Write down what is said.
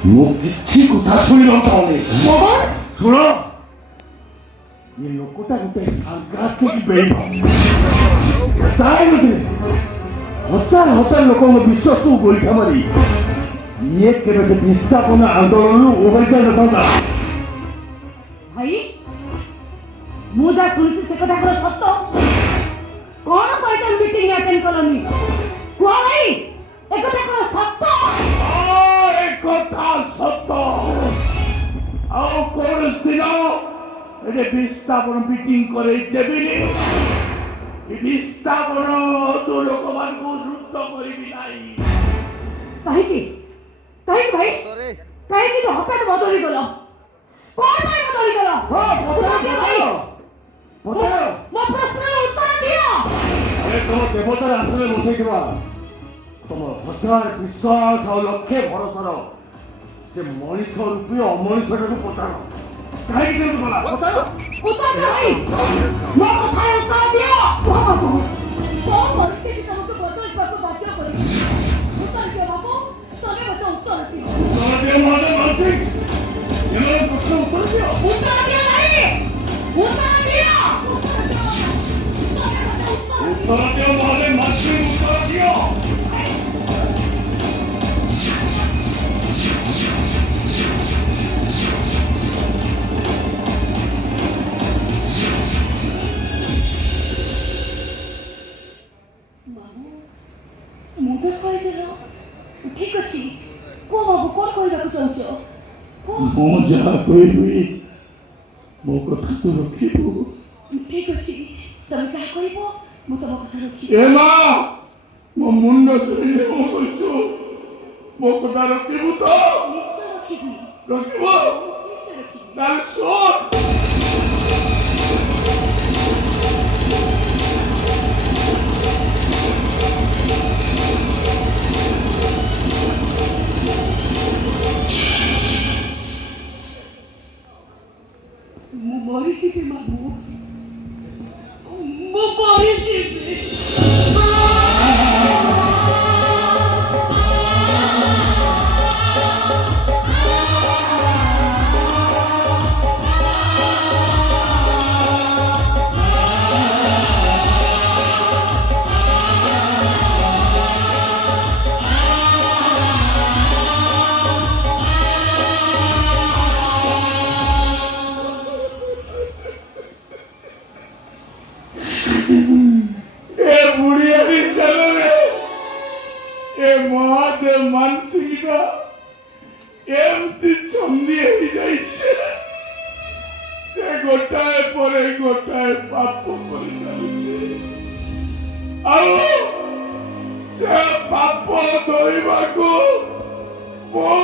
ମୁଁ କିଛି କଥା ଶୁଣିବାକୁ ଚାହୁଁନି। ଶୁଣ, ଏ ଲୋକଟା ଗୋଟେ ସାଂଘାତିକ ବେଇବ। ତା ମଧ୍ୟରେ ହଜାର ହଜାର ଲୋକଙ୍କ ବିଶ୍ୱାସକୁ ଗୋଇଠା ମାରି ଇଏ କେବେ ସେ ବିସ୍ଥାପନ ଆନ୍ଦୋଳନରୁ ଓହରି ଯାଇନଥାନ୍ତା। ଭାଇ ମୁଁ ଯାହା ଶୁଣିଛି ସେ କଥା ପୁରା ସତ। କଣ ପାଇଁ ତମେ ମିଟିଂ ଆଟେଣ୍ଡ କଲନି? କୁହ ଭାଇ, ଏ କଥା ପୁରା ସତ? ଏ କଥା ସତ। ଆଉ କୌଣସି ଦିନ ଏଠି ବିସ୍ଥାପନ ମିଟିଂ କରେଇ ଦେବିନି। ବିସ୍ଥାପନ ତୁ ଲୋକମାନଙ୍କୁ ଦ୍ରୁତ କରିବି ନାହିଁ। କାହିଁକି କାହିଁକି ଭାଇ, କାହିଁକି ହଠାତ୍ ବଦଳିଗଲ? କଣ ପାଇଁ ବଦଳିଗଲ? ମୋ ପ୍ରଶ୍ନର ଉତ୍ତର ଦିଅ। ତମ ଦେବତାର ଆସନରେ ବସେଇଥିବା ତମ ହଜାର ବିଶ୍ୱାସ ଆଉ ଲକ୍ଷେ ଭରସାର ସେ ମଣିଷ ରୂପୀ ଅମଣିଷଟାକୁ ପଚାର। କାହିଁକି ସେମିତି ଗଲା? ପଚାର। ଉତ୍ତର ଦିଅ ଭାଇ, ମୋ କଥାର ଉତ୍ତର ଦିଅ। କଣ ପରିସ୍ଥିତି ତମକୁ ବଦଳିବାକୁ ବାଧ୍ୟ କରିଛି? ଉତ୍ତର ଦିଅ ବାବୁ, ତମେ ମୋତେ ଉତ୍ତର ଦିଅ। ଉତ୍ତର ଦିଅ ମହାଦେବ ମାନସିଂ। ଏମାନଙ୍କ ପ୍ରଶ୍ନ ଉତ୍ତର ଦିଅ। ଉତ୍ତର ଦିଅ ଭାଇ, ଉତ୍ତର ଦିଅ। ଉତ୍ତର ଦିଅ ମହାଦେବ ମାନସିଂ, ଉତ୍ତର ଦିଅ। ମୁଣ୍ଡ କହିଦେଲ। ଠିକ ଅଛି, କୁହ ବାବୁ, କଣ କହିବାକୁ ଚାହୁଁଛ? ମୁଁ ଯାହା କହିବି ମୋ କଥା ତୁ ରଖିବୁ। ଠିକ ଅଛି, ତମେ ଯାହା କହିବ ମୁଁ ତମ କଥା ରଖିବି। ଏ ମା, ମୋ ମୁଣ୍ଡ ଧରିଲେ କଣ କରୁଛୁ? ମୋ କଥା ରଖିବୁ ତ? ନିଶ୍ଚୟ ରଖିବି। ରଖିବ? ନିଶ୍ଚୟ ରଖିବି। ତାହେଲେ ଶୁଣ। ମୁଁ ମରିଯିବି ମାମୁ, ମୁଁ ମରିଯିବି। ଏ ବୁଢ଼ିଆରୀ ଜାଲରେ ଏ ମହାଦେବ ମାନସିଂଟା ଏମିତି ଛନ୍ଦି ହେଇଯାଇଛି ଯେ ଗୋଟାଏ ପରେ ଗୋଟାଏ ପାପ କରିଯାଉଛି। ଆଉ ସେ ପାପ ଧୋଇବାକୁ ମୁଁ